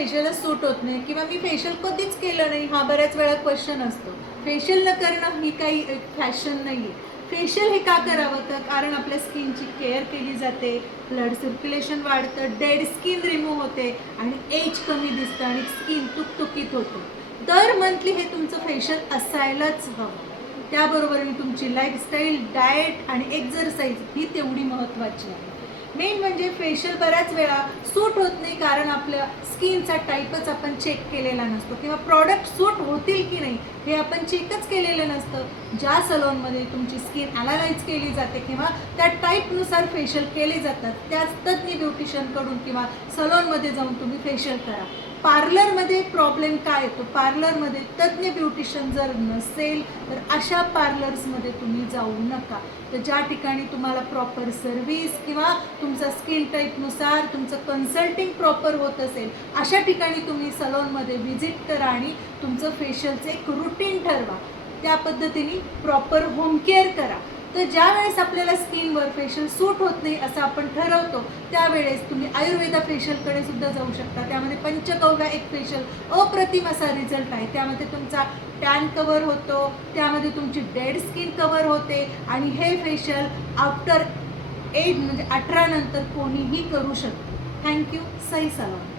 Facial सूट होत नाही किंवा मी फेशियल कधीच केलं नाही, हा बऱ्याच वेळा क्वेश्चन असतो. फेशियल न करणं ही काही फॅशन नाही आहे. फेशियल हे का करावं, तर कारण आपल्या स्किनची केअर केली जाते, ब्लड सर्क्युलेशन वाढतं, डेड स्किन रिमूव्ह होते आणि एज कमी दिसतं आणि स्किन तुकतुकीत होते. दर मंथली हे तुमचं फेशियल असायलाच हवं. त्याबरोबर तुमची लाईफस्टाईल, डाएट आणि एक्झरसाइज ही तेवढी महत्त्वाची आहे. मेन म्हणजे फेशियल बऱ्याच वेळा सूट होत नाही कारण आपल्या स्किनचा टाईपच आपण चेक केलेला नसतो किंवा प्रॉडक्ट सूट होतील की नाही हे आपण चेकच केलेलं नसतं. ज्या सलॉनमध्ये तुमची स्किन ॲनालाइज केली जाते किंवा त्या टाईपनुसार फेशियल केले जातात त्याच तज्ज्ञ ब्युटिशियनकडून किंवा सलॉनमध्ये जाऊन तुम्ही फेशियल करा. पार्लरमध्ये प्रॉब्लेम काय येतो, पार्लरमध्ये तज्ज्ञ ब्युटिशियन जर नसेल तर अशा पार्लर्समध्ये तुम्ही जाऊ नका. तर ज्या ठिकाणी तुम्हाला प्रॉपर सर्व्हिस किंवा तुमचा स्किन टाईपनुसार तुमचं कन्सल्टिंग प्रॉपर होत असेल अशा ठिकाणी तुम्ही सलॉनमध्ये व्हिजिट करा आणि तुमचं फेशियलचं एक रुटीन ठरवा. त्या पद्धतीने प्रॉपर होम केअर करा. तर ज्या वेळेस आपल्याला स्किनवर फेशियल सूट होत नाही असं आपण ठरवतो त्यावेळेस तुम्ही आयुर्वेदा फेशियलकडे सुद्धा जाऊ शकता. त्यामध्ये पंचगौव्या एक फेशियल अप्रतिम असा रिझल्ट आहे. त्यामध्ये तुमचा टॅन कवर होतो, त्यामध्ये तुमची डेड स्किन कवर होते आणि हे फेशियल आफ्टर एज म्हणजे 18 नंतर कोणीही करू शकतो. थँक्यू. सई सलॉन.